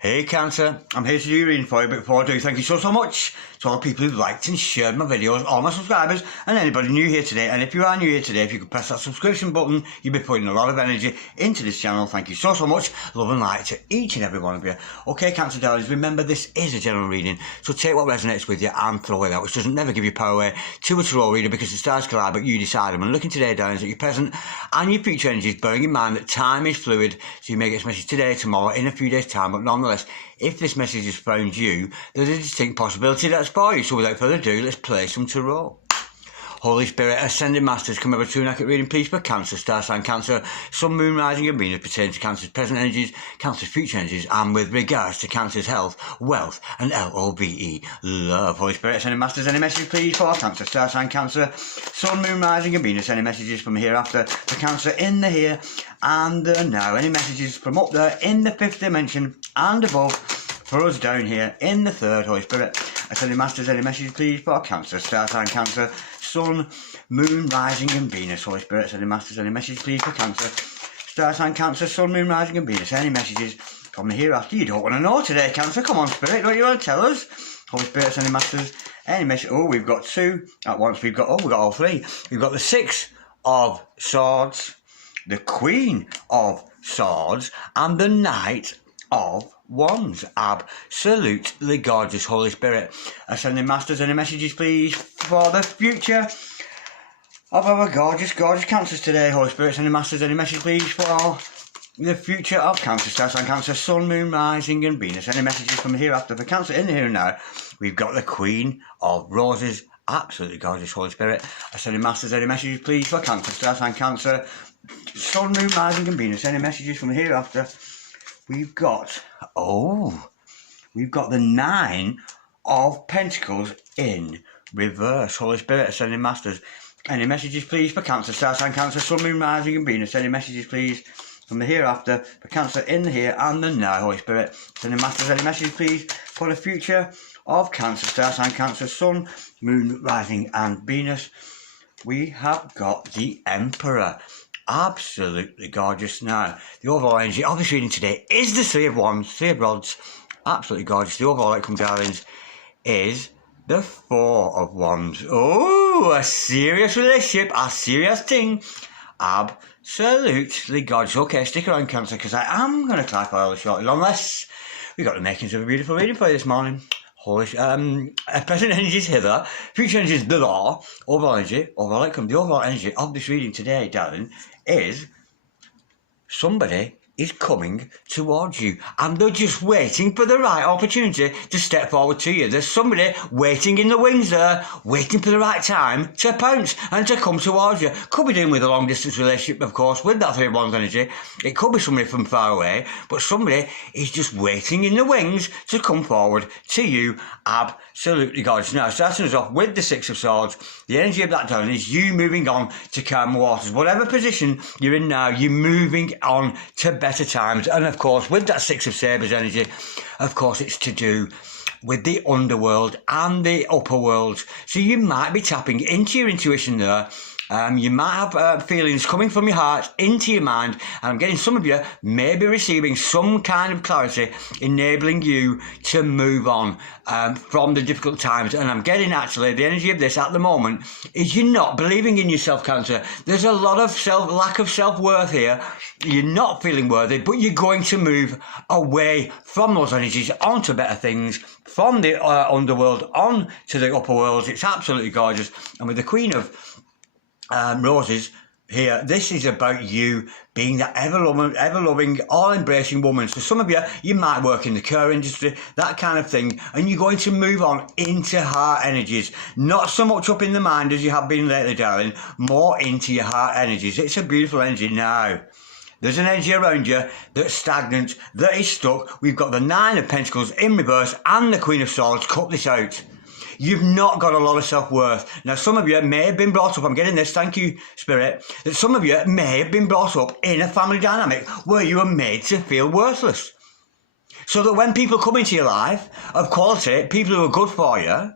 Hey Cancer, I'm here to do your reading for you, but before I do, thank you so much to all the people who've liked and shared my videos, all my subscribers, and anybody new here today. And if you are new here today, if you could press that subscription button, you'll be putting a lot of energy into this channel. Thank you so much. Love and light to each and every one of you. Okay, Cancer darlings, remember this is a general reading, so take what resonates with you and throw it out, which doesn't never give you power away to a tarot reader, because the stars collide, but you decide. And when looking today, darlings, at your present and your future energies, bearing in mind that time is fluid, so you may get this message today, tomorrow, in a few days' time, but nonetheless, if this message has found you, there's a distinct possibility that's for you. So without further ado, let's play some tarot. Holy Spirit, Ascending Masters, come over to an accurate reading, please, for Cancer, star sign Cancer, Sun, Moon, Rising and Venus, pertaining to Cancer's present energies, Cancer's future energies, and with regards to Cancer's health, wealth, and LOVE, love. Holy Spirit, Ascending Masters, any message, please, for Cancer, star sign Cancer, Sun, Moon, Rising and Venus, any messages from hereafter for Cancer in the here and the now, any messages from up there in the fifth dimension and above, for us down here in the third. Holy Spirit, Ascending Masters, any message please for Cancer, star sign Cancer, Sun, Moon, Rising and Venus. Holy Spirit, Ascending Masters, any message please for Cancer, star sign Cancer, Sun, Moon, Rising and Venus, any messages from the hereafter. You don't want to know today, Cancer. Come on, Spirit, don't you want to tell us? Holy Spirit, Ascending Masters, any message. Oh, we've got two at once. We've got all three. We've got the Six of Swords, the Queen of Swords, and the Knight of Wands. Absolutely gorgeous. Holy Spirit, Ascending Masters, any messages please for the future of our gorgeous Cancers today. Holy Spirit, Ascending Masters, any message please for the future of Cancer, star sign Cancer, Sun, Moon, Rising and Venus, any messages from hereafter for Cancer in the here and now. We've got the Queen of Roses, absolutely gorgeous. Holy Spirit, Ascending Masters, any messages please for Cancer, star sign Cancer, Sun, Moon, Rising and Venus, any messages from hereafter. We've got the Nine of Pentacles in reverse. Holy Spirit, Ascending Masters, any messages please for Cancer, star sign Cancer, Sun, Moon, Rising and Venus, any messages please from the hereafter for Cancer in the here and the now. Holy Spirit, Ascending Masters, any messages please for the future of Cancer, star sign Cancer, Sun, Moon, Rising and Venus. We have got the Emperor. Absolutely gorgeous. Now, the overall energy of this reading today is the Three of Wands, Three of Rods. Absolutely gorgeous. The overall outcome, darlings, is the Four of Wands. Oh, a serious relationship, a serious thing. Absolutely gorgeous. Okay, stick around, Cancer, because I am going to clarify all this shortly, unless we got the makings of a beautiful reading for you this morning. Holy present energies hither, future energies the law, overall energy, overall outcome. The overall energy of this reading today, darling, is somebody is coming towards you and they're just waiting for the right opportunity to step forward to you. There's somebody waiting in the wings there, waiting for the right time to pounce and to come towards you. Could be dealing with a long distance relationship, of course, with that Three of Wands energy. It could be somebody from far away, but somebody is just waiting in the wings to come forward to you. Absolutely gorgeous. Now, starting us off with the Six of Swords, the energy of that down is you moving on to calmer waters. Whatever position you're in now, you're moving on to better times. And of course, with that Six of Sabres energy, of course, it's to do with the underworld and the upper worlds. So you might be tapping into your intuition there. You might have feelings coming from your heart into your mind, and I'm getting some of you may be receiving some kind of clarity enabling you to move on from the difficult times. And I'm getting actually the energy of this at the moment is you're not believing in yourself, Cancer. There's a lot of lack of self-worth here. You're not feeling worthy, but you're going to move away from those energies onto better things, from the underworld on to the upper worlds. It's absolutely gorgeous. And with the Queen of Roses here, this is about you being that ever-loving, all-embracing woman. So some of you, you might work in the care industry, that kind of thing, and you're going to move on into heart energies. Not so much up in the mind as you have been lately, darling, more into your heart energies. It's a beautiful energy now. There's an energy around you that's stagnant, that is stuck. We've got the Nine of Pentacles in reverse and the Queen of Swords. Cut this out. You've not got a lot of self-worth. Now, some of you may have been brought up, I'm getting this, thank you, Spirit, that some of you may have been brought up in a family dynamic where you were made to feel worthless. So that when people come into your life of quality, people who are good for you,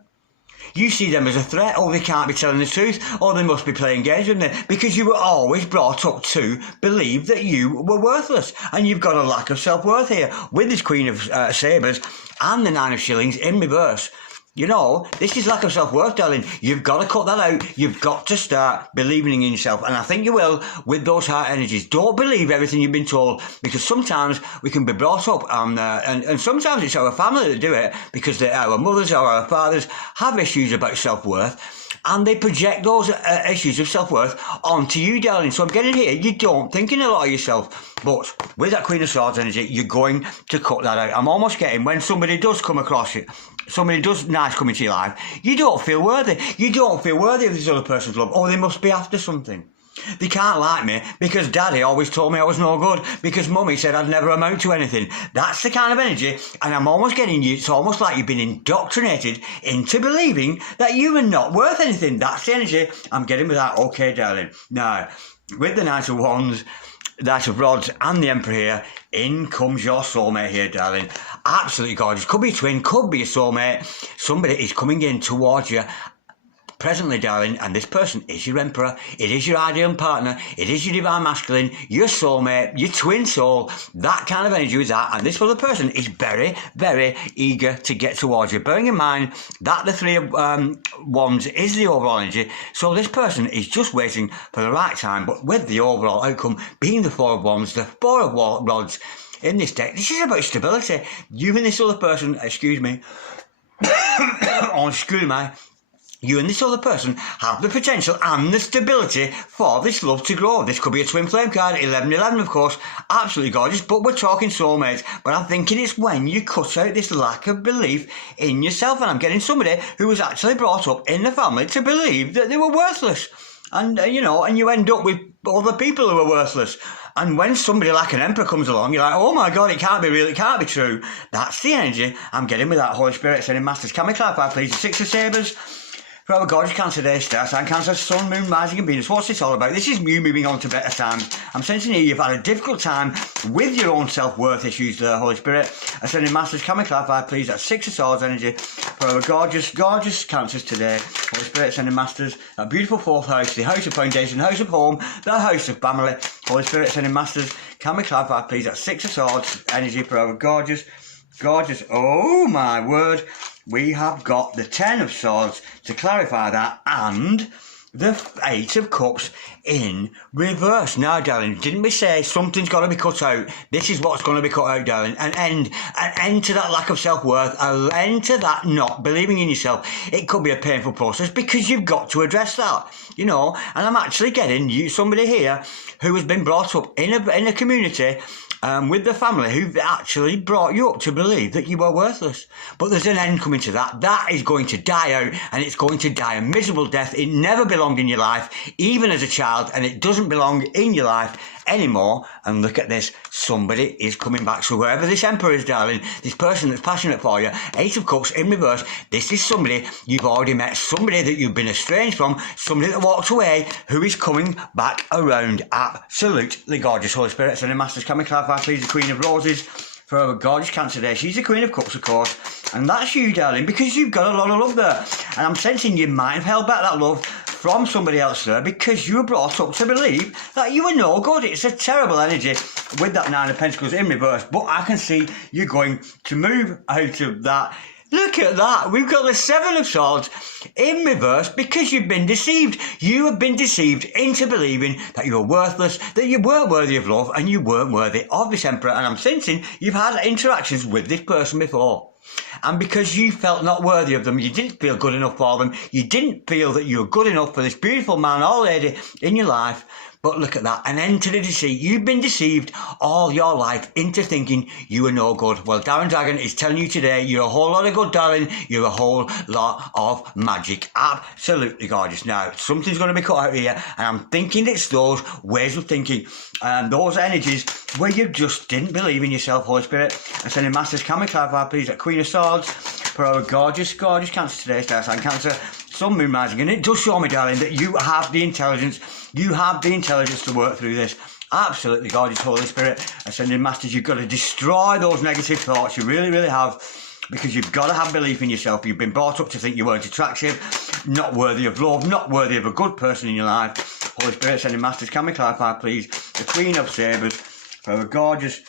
You see them as a threat. Oh, they can't be telling the truth. Oh, they must be playing games with me. Because you were always brought up to believe that you were worthless. And you've got a lack of self-worth here. With this Queen of Sabres and the Nine of Shillings in reverse. You know, this is lack of self-worth, darling. You've got to cut that out. You've got to start believing in yourself. And I think you will with those heart energies. Don't believe everything you've been told, because sometimes we can be brought up and sometimes it's our family that do it, because our mothers or our fathers have issues about self-worth. And they project those issues of self-worth onto you, darling. So I'm getting here, you don't thinking a lot of yourself. But with that Queen of Swords energy, you're going to cut that out. I'm almost getting, when somebody does come across you, somebody does nice come into your life, you don't feel worthy. You don't feel worthy of this other person's love. Oh, they must be after something. They can't like me because Daddy always told me I was no good, because Mummy said I'd never amount to anything. That's the kind of energy, and I'm almost getting you. It's almost like you've been indoctrinated into believing that you are not worth anything. That's the energy I'm getting with that. Okay, darling. Now, with the Knight of Wands, Knight of Rods and the Emperor here, in comes your soulmate here, darling. Absolutely gorgeous. Could be a twin, could be a soulmate. Somebody is coming in towards you presently, darling, and this person is your Emperor. It is your ideal partner. It is your divine masculine, your soulmate, your twin soul. That kind of energy is that, and this other person is very, very eager to get towards you. Bearing in mind that the Three of Wands is the overall energy, so this person is just waiting for the right time, but with the overall outcome being the Four of Wands, the Four of Rods in this deck, this is about stability. You and this other person, excuse me, you and this other person have the potential and the stability for this love to grow. This could be a twin flame card, 1111 of course, absolutely gorgeous, but we're talking soulmates. But I'm thinking it's when you cut out this lack of belief in yourself, and I'm getting somebody who was actually brought up in the family to believe that they were worthless. And, and you end up with other people who are worthless. And when somebody like an Emperor comes along, you're like, oh my God, it can't be real, it can't be true. That's the energy I'm getting with that Holy Spirit sending masters. Can we clarify, please? The Six of Sabres. For our gorgeous Cancer Day star sign, Cancer, Sun, Moon, Rising and Venus. What's this all about? This is you moving on to better times. I'm sensing here you've had a difficult time with your own self-worth issues there, Holy Spirit. Ascending Masters, can we clarify, please? That's Six of Swords energy for our gorgeous, gorgeous Cancers today. Holy Spirit, Ascending Masters, that beautiful fourth house, the house of foundation, house of home, the house of family. Holy Spirit, Ascending Masters, can we clarify, please? That's Six of Swords energy for our gorgeous, gorgeous, oh my word. We have got the Ten of Swords to clarify that, and the Eight of Cups in reverse. Now, darling, didn't we say something's got to be cut out? This is what's going to be cut out, darling. An end to that lack of self-worth, an end to that not believing in yourself. It could be a painful process because you've got to address that, and I'm actually getting somebody here who has been brought up in a community with the family who actually brought you up to believe that you were worthless. But there's an end coming to that. That is going to die out, and it's going to die a miserable death. It never belonged in your life, even as a child, and it doesn't belong in your life anymore. And look at this, somebody is coming back. So wherever this Emperor is, darling, this person that's passionate for you, Eight of Cups in reverse, this is somebody you've already met, somebody that you've been estranged from, somebody that walked away, who is coming back around. Absolutely gorgeous. Holy Spirit, Ascending Masters, can we clarify, please, the Queen of Roses for our gorgeous Cancer Day. She's the Queen of Cups, of course, and that's you, darling, because you've got a lot of love there, and I'm sensing you might have held back that love from somebody else there because you were brought up to believe that you were no good. It's a terrible energy with that Nine of Pentacles in reverse, but I can see you going to move out of that. Look at that. We've got the Seven of Swords in reverse because you've been deceived. You have been deceived into believing that you were worthless, that you weren't worthy of love, and you weren't worthy of this Emperor. And I'm sensing you've had interactions with this person before. And because you felt not worthy of them, you didn't feel good enough for them, you didn't feel that you were good enough for this beautiful man or lady in your life. But look at that, an end to the deceit. You've been deceived all your life into thinking you were no good. Well, Darren Dragon is telling you today, you're a whole lot of good, darling. You're a whole lot of magic. Absolutely gorgeous. Now, something's going to be cut out here, and I'm thinking it's those ways of thinking, those energies where you just didn't believe in yourself, Holy Spirit. Ascending Masters, can we clarify, please, that Queen of Swords for our gorgeous, gorgeous Cancer today, Star Sign Cancer, Sun, Moon, Rising, and it does show me, darling, that you have the intelligence. You have the intelligence to work through this. Absolutely gorgeous, Holy Spirit. Ascending Masters, you've got to destroy those negative thoughts. You really, really have. because you've got to have belief in yourself. You've been brought up to think you weren't attractive, not worthy of love, not worthy of a good person in your life. Holy Spirit, sending masters, can we clarify, please, the Queen of Sabres for a gorgeous,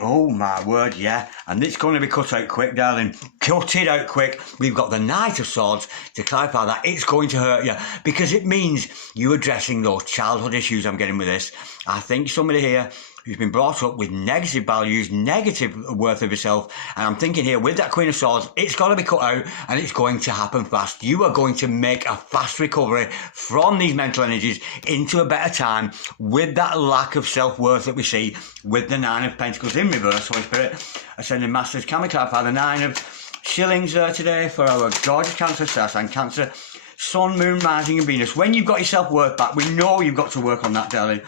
oh my word, yeah. And it's going to be cut out quick, darling. Cut it out quick. We've got the Knight of Swords to clarify that. It's going to hurt you because it means you addressing those childhood issues I'm getting with this. I think somebody here who's been brought up with negative values, negative worth of yourself. And I'm thinking here, with that Queen of Swords, it's got to be cut out and it's going to happen fast. You are going to make a fast recovery from these mental energies into a better time with that lack of self-worth that we see with the Nine of Pentacles in reverse. Holy Spirit, ascending masters, can we clarify the Nine of Shillings today for our gorgeous Cancer, Star Sign Cancer, Sun, Moon, Rising and Venus. When you've got your self-worth back, we know you've got to work on that, darling.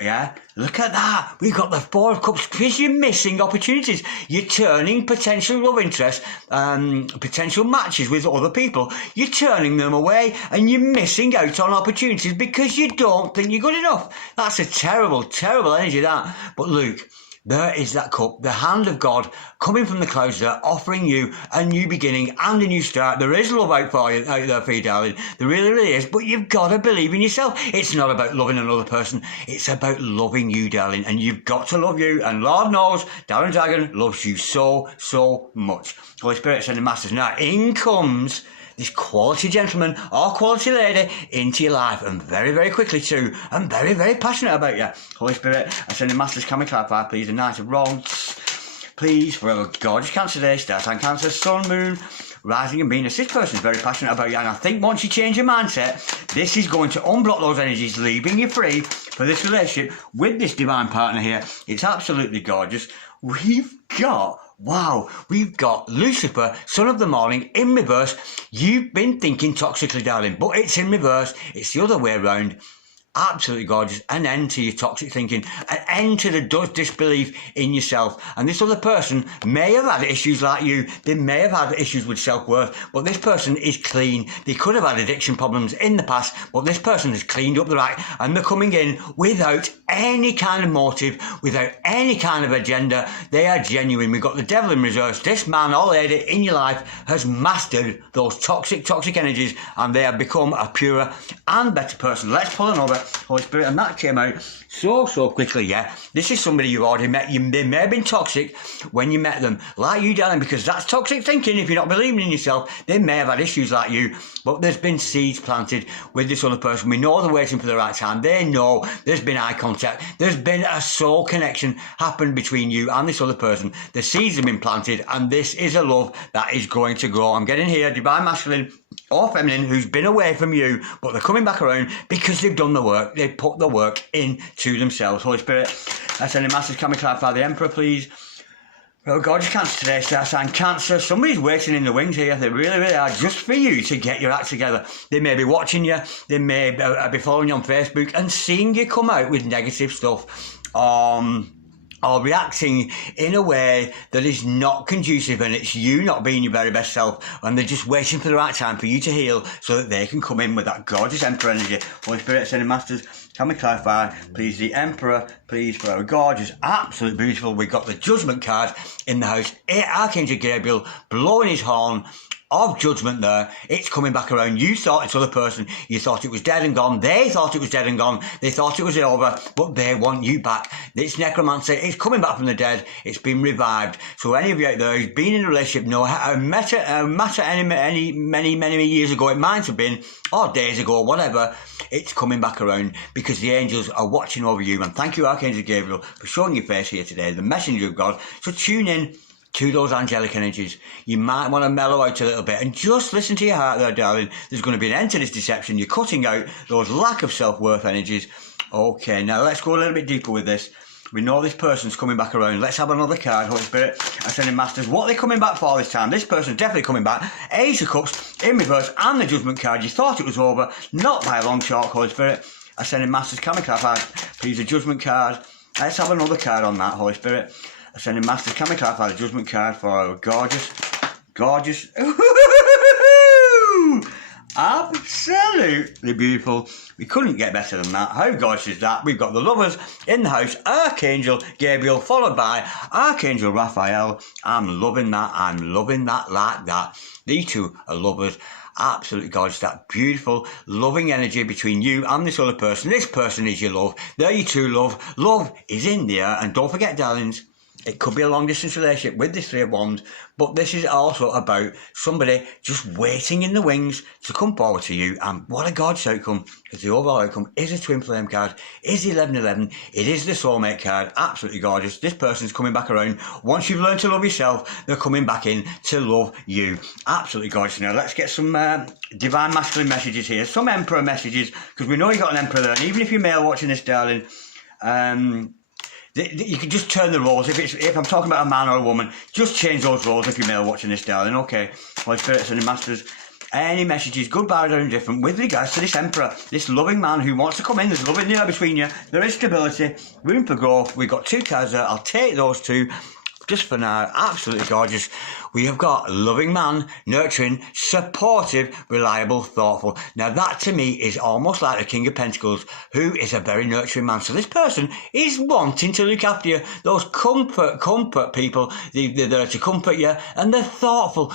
Yeah, look at that. We've got the Four of Cups because you're missing opportunities. You're turning potential love interest, potential matches with other people. You're turning them away and you're missing out on opportunities because you don't think you're good enough. That's a terrible, terrible energy, that. But Luke, there is that cup, the hand of God coming from the clouds there, offering you a new beginning and a new start. There is love out there for you, darling. There really, really is. But you've got to believe in yourself. It's not about loving another person. It's about loving you, darling. And you've got to love you. And Lord knows, Darren Dragon loves you so, so much. Holy Spirit, sending masters. Now, in comes this quality gentleman or quality lady into your life, and very, very quickly too, and very, very passionate about you. Holy Spirit, I send the masters, can we clarify, please, the Knight of Wands, please, for a gorgeous Cancer day, Star Sign Cancer, Sun, Moon, Rising and Venus. This person's very passionate about you, and I think once you change your mindset, this is going to unblock those energies, leaving you free for this relationship with this divine partner here. It's absolutely gorgeous. We've got Lucifer, son of the morning, in reverse. You've been thinking toxically, darling, but it's in reverse. It's the other way around. Absolutely gorgeous. An end to your toxic thinking, an end to the disbelief in yourself. And this other person may have had issues like you. They may have had issues with self-worth, but this person is clean. They could have had addiction problems in the past, but this person has cleaned up the act, and they're coming in without any kind of motive, without any kind of agenda. They are genuine. We've got the Devil in reverse. This man or lady in your life has mastered those toxic energies, and they have become a purer and better person. Let's pull another. Holy Spirit, and that came out so quickly, yeah. This is somebody you already met. They may have been toxic when you met them, like you, darling, because that's toxic thinking. If you're not believing in yourself, they may have had issues like you, but there's been seeds planted with this other person. We know they're waiting for the right time. They know there's been eye contact. There's been a soul connection happened between you and this other person. The seeds have been planted, and this is a love that is going to grow. I'm getting here, divine masculine or feminine, who's been away from you, but they're coming back around because they've done the work. They've put the work into themselves. Holy Spirit, I send a message. Can we clarify the Emperor, please? Well, gorgeous Cancer today, Star Sign Cancer. Somebody's waiting in the wings here. They really, really are, just for you to get your act together. They may be watching you. They may be following you on Facebook and seeing you come out with negative stuff. Or reacting in a way that is not conducive, and it's you not being your very best self, and they're just waiting for the right time for you to heal so that they can come in with that gorgeous Emperor energy. Holy Spirit, sending masters, can we clarify, please, the Emperor, please, for our gorgeous, absolutely beautiful. We've got the Judgment card in the house. Archangel Gabriel blowing his horn of judgment there. It's coming back around. You thought this other person, you thought it was dead and gone. They thought it was dead and gone. They thought it was over, but they want you back. This necromancer is coming back from the dead. It's been revived. So any of you out there who's been in a relationship, no matter many years ago it might have been, or days ago, whatever, it's coming back around because the angels are watching over you. And thank you, Archangel Gabriel, for showing your face here today, the messenger of God. So tune in to those angelic energies. You might want to mellow out a little bit and just listen to your heart there, darling. There's going to be an end to this deception. You're cutting out those lack of self-worth energies. Okay, now let's go a little bit deeper with this. We know this person's coming back around. Let's have another card, Holy Spirit. Ascending Masters, what are they coming back for this time? This person's definitely coming back. Ace of Cups in reverse and the Judgment card. You thought it was over, not by a long shot, Holy Spirit. Ascending Masters, can we clarify, please, the Judgment card. Let's have another card on that, Holy Spirit. Ascending Masters, can we clarify the Judgment card for our gorgeous Absolutely beautiful. We couldn't get better than that. How gorgeous is that? We've got the lovers in the house. Archangel Gabriel, followed by Archangel Raphael. I'm loving that. I'm loving that like that. These two are lovers. Absolutely gorgeous. That beautiful, loving energy between you and this other person. This person is your love. They're your true love. Love is in the air. And don't forget, darlings, it could be a long-distance relationship with this Three of Wands, but this is also about somebody just waiting in the wings to come forward to you. And what a gorgeous outcome, because the overall outcome is a Twin Flame card, is 1111, it is the Soulmate card, absolutely gorgeous. This person's coming back around. Once you've learned to love yourself, they're coming back in to love you. Absolutely gorgeous. Now, let's get some Divine Masculine messages here, some Emperor messages, because we know you've got an Emperor there, and even if you're male watching this, darling, you can just turn the roles. If I'm talking about a man or a woman, just change those roles if you're male watching this, darling. Okay. Holy Spirits and Masters, any messages, good, bad, or indifferent, with regards to this Emperor, this loving man who wants to come in. There's love in the air between you. There is stability, room for growth. We've got two cards there. I'll take those two just for now. Absolutely gorgeous. We have got a loving man, nurturing, supportive, reliable, thoughtful. Now that to me is almost like the King of Pentacles, who is a very nurturing man. So this person is wanting to look after you. Those comfort people, they're there to comfort you, and they're thoughtful,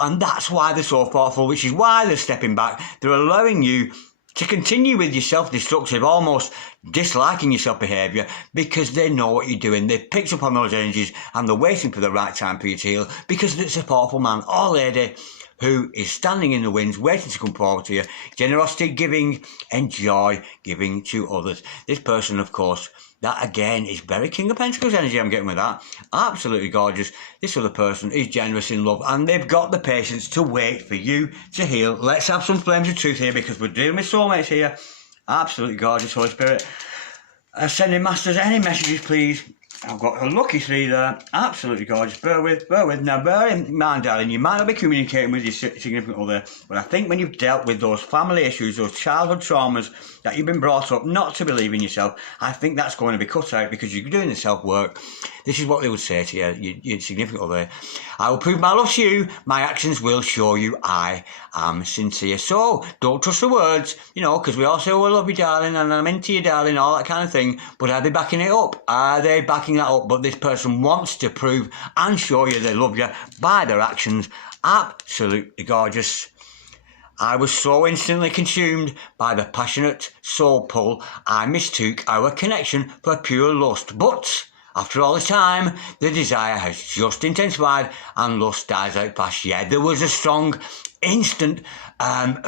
and that's why they're so thoughtful, which is why they're stepping back. They're allowing you to continue with your self-destructive, almost disliking your self-behaviour, because they know what you're doing. They've picked up on those energies and they're waiting for the right time for you to heal, because it's a powerful man or lady who is standing in the winds, waiting to come forward to you. Generosity, giving, enjoy giving to others. This person, of course, that again is very King of Pentacles energy I'm getting with that. Absolutely gorgeous. This other person is generous in love, and they've got the patience to wait for you to heal. Let's have some flames of truth here, because we're dealing with soulmates here. Absolutely gorgeous, Holy Spirit. Ascending Masters, any messages, please? I've got a lucky three there. Absolutely gorgeous. Bear with. Now, bear in mind, darling, you might not be communicating with your significant other, but I think when you've dealt with those family issues, those childhood traumas that you've been brought up not to believe in yourself, I think that's going to be cut out, because you're doing the self-work. This is what they would say to you, your significant other. I will prove my love to you. My actions will show you I am sincere. So, don't trust the words, because we all say, oh, I love you, darling, and I'm into you, darling, all that kind of thing. But are they backing it up? Are they backing that up? But this person wants to prove and show you they love you by their actions. Absolutely gorgeous. I was so instantly consumed by the passionate soul pull, I mistook our connection for pure lust. But after all this time, the desire has just intensified and lust dies out fast. Yeah, there was a strong, instant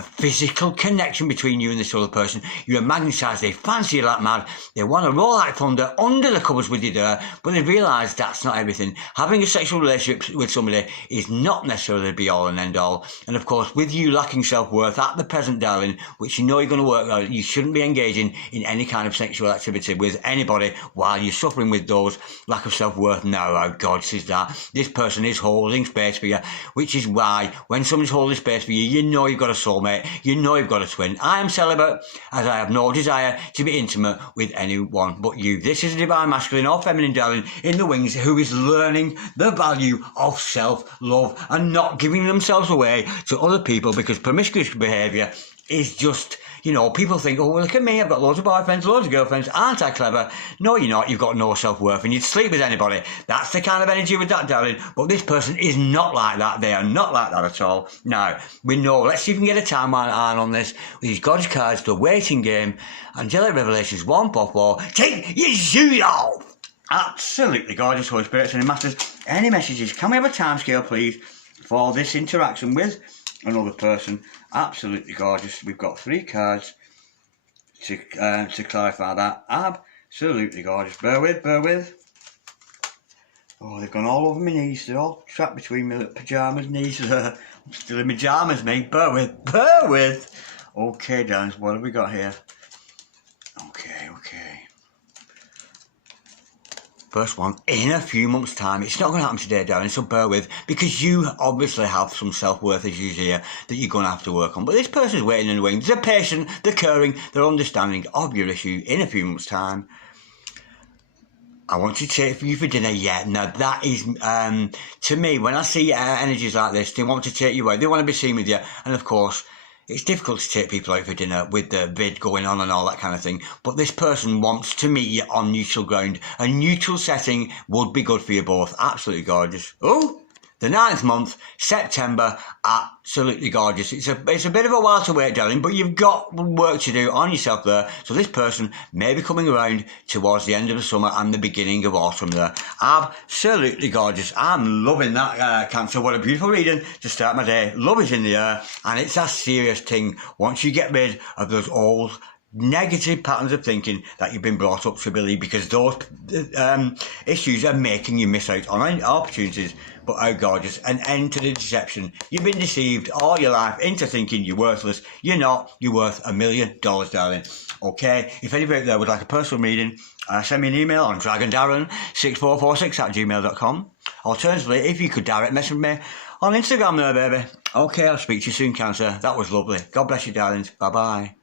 physical connection between you and this other person. You're magnetised, they fancy you like mad, they want to roll like thunder under the covers with you there, but they realise that's not everything. Having a sexual relationship with somebody is not necessarily the be all and end all. And of course, with you lacking self-worth at the present, darling, which you know you're going to work out, you shouldn't be engaging in any kind of sexual activity with anybody while you're suffering with those lack of self-worth. Now, how gorgeous is that? This person is holding space for you, which is why when someone's holding space for you, you know you've got a soulmate, you know you've got a twin. I am celibate, as I have no desire to be intimate with anyone but you. This is a divine masculine or feminine, darling, in the wings, who is learning the value of self-love and not giving themselves away to other people, because promiscuous behaviour is just, people think, oh, well, look at me, I've got loads of boyfriends, loads of girlfriends, aren't I clever? No, you're not. You've got no self-worth and you'd sleep with anybody. That's the kind of energy with that, darling. But this person is not like that. They are not like that at all. Now, we know. Let's see if we can get a timeline on this with these gorgeous cards, the waiting game, Angelic Revelations 144. Take your shoes off! Absolutely gorgeous, Holy Spirits and Masters. Any messages? Can we have a timescale, please, for this interaction with another person? Absolutely gorgeous. We've got 3 cards to clarify that. Absolutely gorgeous. Bear with. Oh, they've gone all over my knees. They're all trapped between my little pyjamas knees. I'm still in my pyjamas, mate. Bear with. Okay, Dan, what have we got here? Okay. First one, in a few months' time. It's not going to happen today, darling, so bear with, because you obviously have some self-worth issues here that you're going to have to work on. But this person's waiting in the wings. They're patient, they're caring, they're understanding of your issue in a few months' time. I want to take you for dinner, yeah. Now, that is, to me, when I see energies like this, they want to take you away. They want to be seen with you. And, of course, it's difficult to take people out for dinner with the vid going on and all that kind of thing, but this person wants to meet you on neutral ground. A neutral setting would be good for you both. Absolutely gorgeous. Oh, the 9th month, September, absolutely gorgeous. It's a bit of a while to wait, darling, but you've got work to do on yourself there. So this person may be coming around towards the end of the summer and the beginning of autumn there. Absolutely gorgeous. I'm loving that, Cancer. What a beautiful reading to start my day. Love is in the air, and it's a serious thing. Once you get rid of those old negative patterns of thinking that you've been brought up to believe, because those issues are making you miss out on opportunities. But how gorgeous. An end to the deception. You've been deceived all your life into thinking you're worthless. You're not. You're worth $1 million, darling. Okay? If anybody out there would like a personal reading, send me an email on dragondarren6446@gmail.com. Alternatively, if you could direct message me on Instagram there, baby. Okay, I'll speak to you soon, Cancer. That was lovely. God bless you, darlings. Bye-bye.